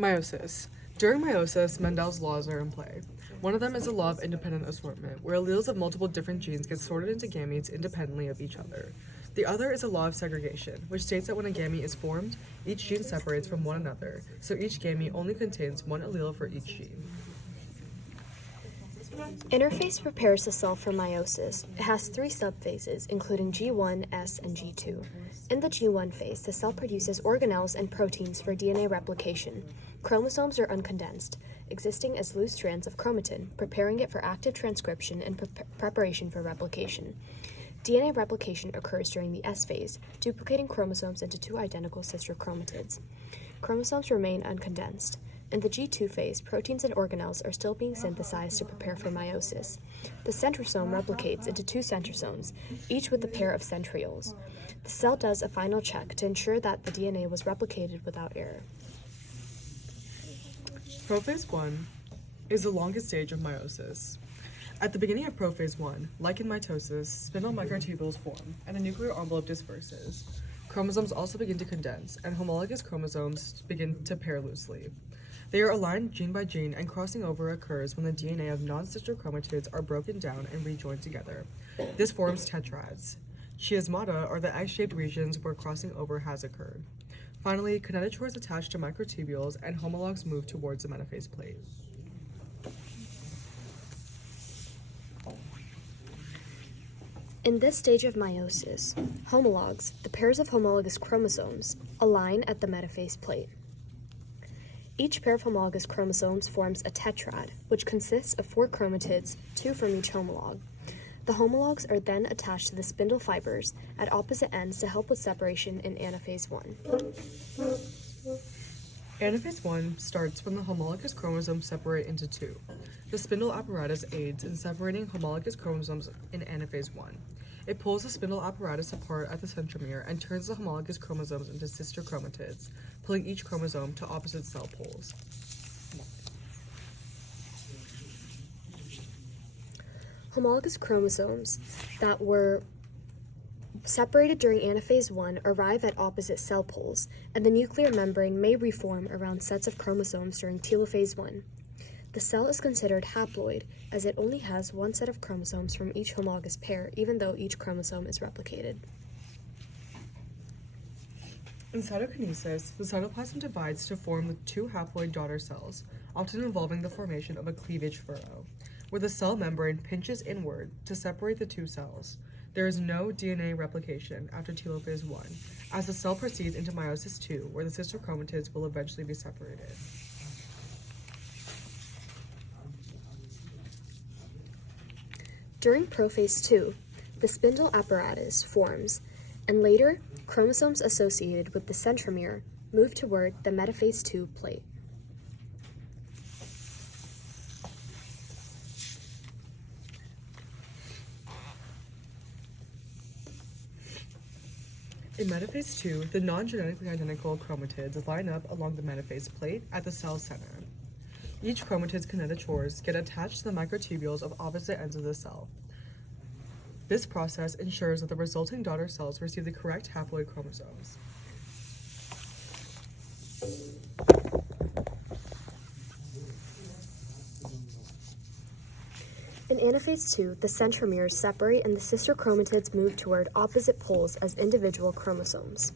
Meiosis. During meiosis, Mendel's laws are in play. One of them is the law of independent assortment, where alleles of multiple different genes get sorted into gametes independently of each other. The other is a law of segregation, which states that when a gamete is formed, each gene separates from one another, so each gamete only contains one allele for each gene. Interphase prepares the cell for meiosis. It has three subphases, including G1, S, and G2. In the G1 phase, the cell produces organelles and proteins for DNA replication. Chromosomes are uncondensed, existing as loose strands of chromatin, preparing it for active transcription and preparation for replication. DNA replication occurs during the S phase, duplicating chromosomes into two identical sister chromatids. Chromosomes remain uncondensed. In the G2 phase, proteins and organelles are still being synthesized to prepare for meiosis. The centrosome replicates into two centrosomes, each with a pair of centrioles. The cell does a final check to ensure that the DNA was replicated without error. Prophase 1 is the longest stage of meiosis. At the beginning of prophase 1, like in mitosis, spindle microtubules form, and a nuclear envelope disperses. Chromosomes also begin to condense, and homologous chromosomes begin to pair loosely. They are aligned gene by gene, and crossing over occurs when the DNA of non-sister chromatids are broken down and rejoined together. This forms tetrads. Chiasmata are the egg-shaped regions where crossing over has occurred. Finally, kinetochores attach to microtubules, and homologs move towards the metaphase plate. In this stage of meiosis, homologs, the pairs of homologous chromosomes, align at the metaphase plate. Each pair of homologous chromosomes forms a tetrad, which consists of 4 chromatids, 2 from each homolog. The homologs are then attached to the spindle fibers at opposite ends to help with separation in anaphase 1. Anaphase 1 starts when the homologous chromosomes separate into 2. The spindle apparatus aids in separating homologous chromosomes in anaphase 1. It pulls the spindle apparatus apart at the centromere and turns the homologous chromosomes into sister chromatids, pulling each chromosome to opposite cell poles. Homologous chromosomes that were separated during anaphase 1 arrive at opposite cell poles, and the nuclear membrane may reform around sets of chromosomes during telophase 1. The cell is considered haploid, as it only has one set of chromosomes from each homologous pair, even though each chromosome is replicated. In cytokinesis, the cytoplasm divides to form the 2 haploid daughter cells, often involving the formation of a cleavage furrow, where the cell membrane pinches inward to separate the 2 cells. There is no DNA replication after telophase 1, as the cell proceeds into meiosis 2, where the sister chromatids will eventually be separated. During prophase 2, the spindle apparatus forms, and later, chromosomes associated with the centromere move toward the metaphase 2 plate. In metaphase 2, the non-genetically identical chromatids line up along the metaphase plate at the cell center. Each chromatid's kinetochores get attached to the microtubules of opposite ends of the cell. This process ensures that the resulting daughter cells receive the correct haploid chromosomes. In anaphase 2, the centromeres separate and the sister chromatids move toward opposite poles as individual chromosomes.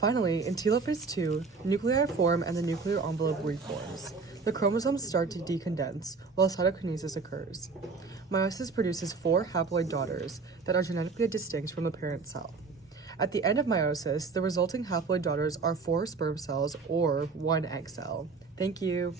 Finally, in telophase 2, nuclei form and the nuclear envelope reforms. The chromosomes start to decondense, while cytokinesis occurs. Meiosis produces 4 haploid daughters that are genetically distinct from the parent cell. At the end of meiosis, the resulting haploid daughters are 4 sperm cells or 1 egg cell. Thank you.